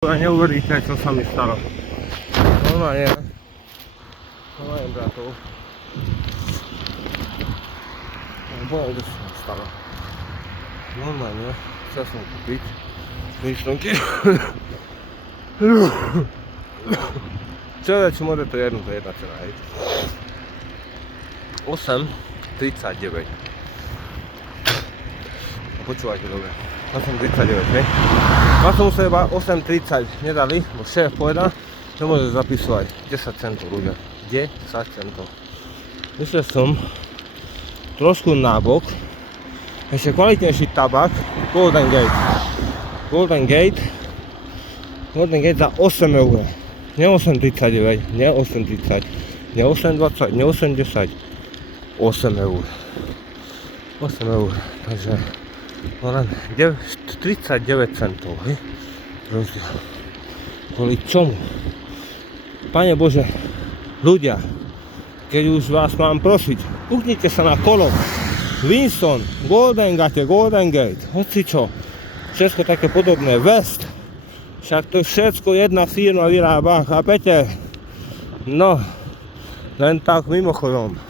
Neuveríte, čo sa mi stalo. Normálne bratov. Bojem, čo sa mi stalo. Normálne, chcel som kúpiť myšlenky. Čo väčšie more to je jedna cena, hej. 8,39. Počúvajte dobre. 8,39, hej. Ja som musel iba 8,30 nedali, bo šéf povedal, že môže zapisovať 10 centov ľudia. 10 centov. Myslel som trošku nabok, ešte kvalitnejší tabak, Golden Gate. Golden Gate za 8 eur. Nie 8,39, nie 8,30, nie 8,20, nie 8,10. 8 eur. 8 eur, takže no len 39 centov, hej? Rozdiel. Kvôli čomu? Pane Bože, ľudia, keď už vás mám prosiť, puknite sa na kolo. Winston, Golden Gate, hoci čo. Všetko také podobné, West. Však to všetko jedna firma vyrába, chápete? No, len tak mimochodom.